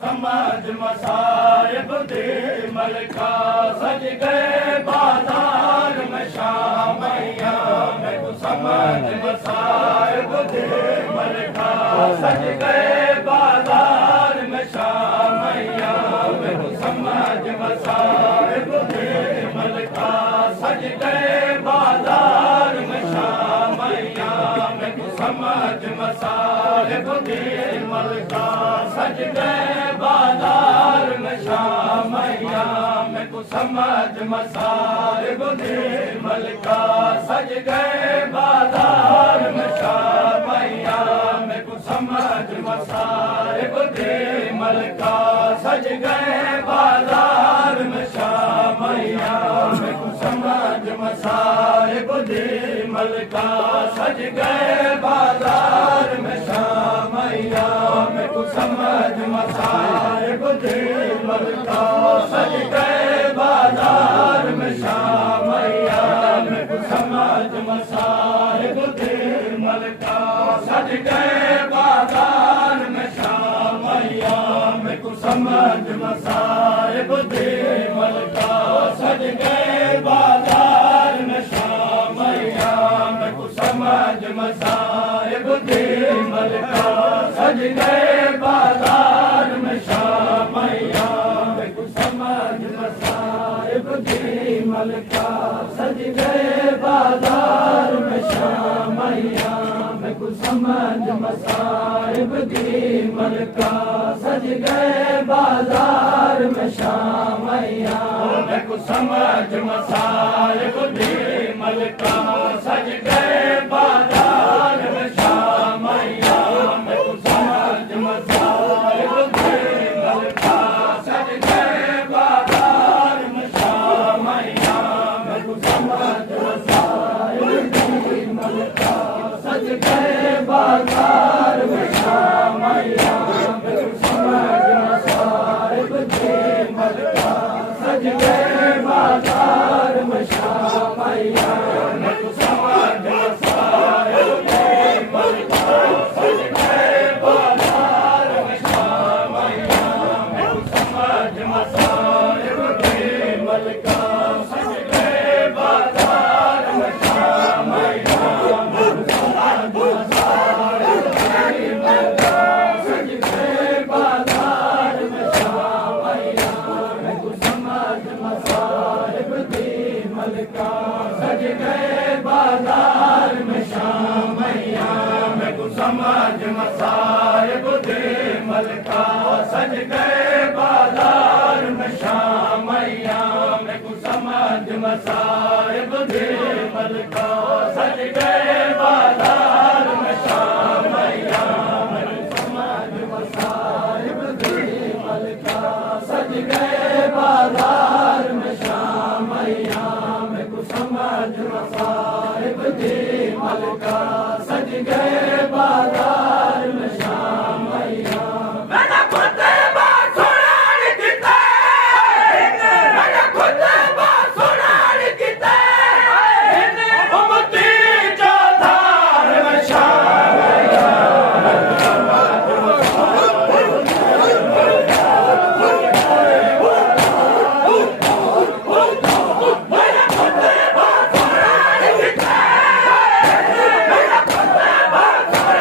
समझ मसाइब दे मलका सज गए बाजार में शामैया मैं को समझ मसाइब दे मलका सज गए बाजार में शामैया मैं को समझ मसाइब दे मलका सज गए बाजार में शामैया मैं को समझ मसाइब दे मलका सज गए बाजार में शामैया मैं को समझ मसाइब दे मलका सज गए बाजार में शामैया मैं को समझ मसाइब दे मलका सज गए बाजार में शामैया मैं को समझ मसाइब दे मलका सज गए बाजार में शामैया मैं को समझ मसाइब दे मलका सज गए बाजार में शामैया मैं को समझ मसाइब दे मलका सज गए बाजार में शामैया मैं को समझ मसाइब दे मलका सज गए बाजार में शामैया मैं को समझ मसाइब दे मलका सज गए बाजार में शामैया मैं को समझ मसाइब दे मलका सज गए बाजार में शामैया मैं को समझ मसाइब दे मलका सज गए बाजार में शामैया मैं को समझ मसाइब दे मलका सज गए बाजार में शामैया मैं को समझ मसाइब दे मलका सज गए बाजार में शामैया मैं को समझ मसाइब दे मलका सज गए बाजार में शामैया मैं को समझ मसाइब दे मलका सज गए बाजार में शामैया मैं को समझ मसाइब दे मलका सज गए बाजार में शामैया मैं को समझ मसाइब दे मलका सज गए बाजार में शामैया मैं को समझ मसाइब दे मलका सज गए बाजार में शामैया मैं को समझ मसाइब दे मलका सज गए बाजार में शामैया मैं को समझ मसाइब दे मलका सज गए बाजार में शामैया मैं को समझ मसाइब दे मलका सज गए बाजार में शामैया मैं को समझ मसाइब दे मलका सज गए बाजार में शामैया मैं को समझ मसाइब दे मलका सज गए बाजार में शामैया मैंने खुद बात सुनाने की मैंने खुद बात सुनाने की उमती जो धार में शामैया मैंने खुद बात सुनाने की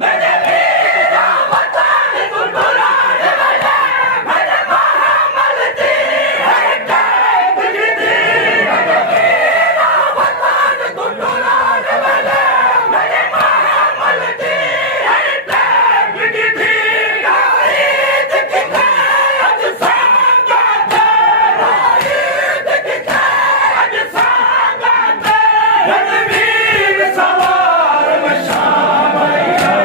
मेरे वीर वतन टुटुराण वाले मेरे महामल दी है टैग दी मेरे वीर वतन टुटुराण वाले मेरे महामल दी है टैग दी ईद की अज सांगा तेरा ईद की अज सांगा तेरा रणवीर सवार मशामैया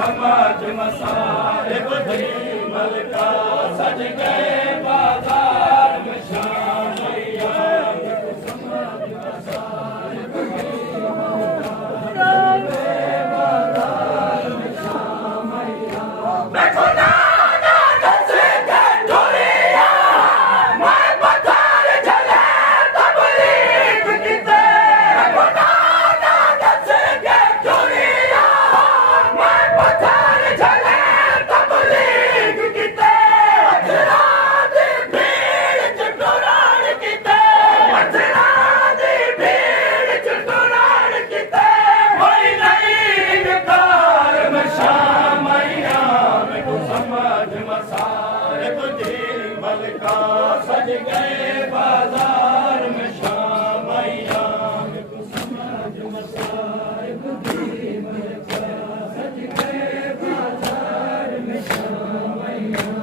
समाज मसारे बुद्धि मलका सच के बाजार मशामैया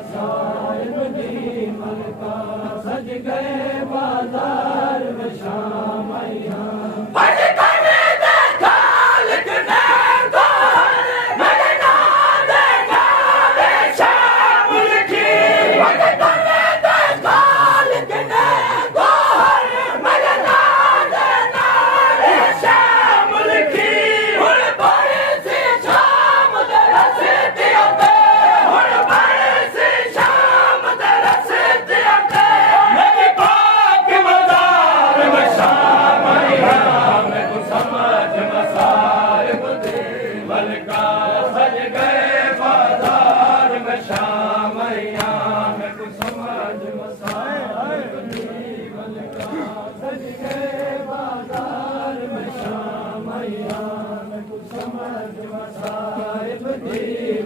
मसाइब दी मलका सज गए बाजार में शाम आया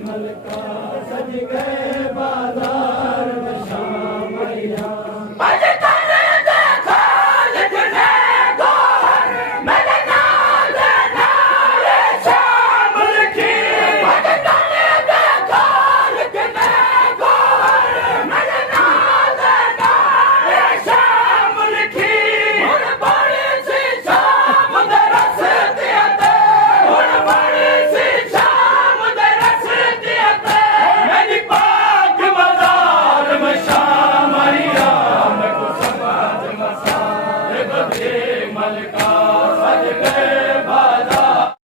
मलका सज गए बाजार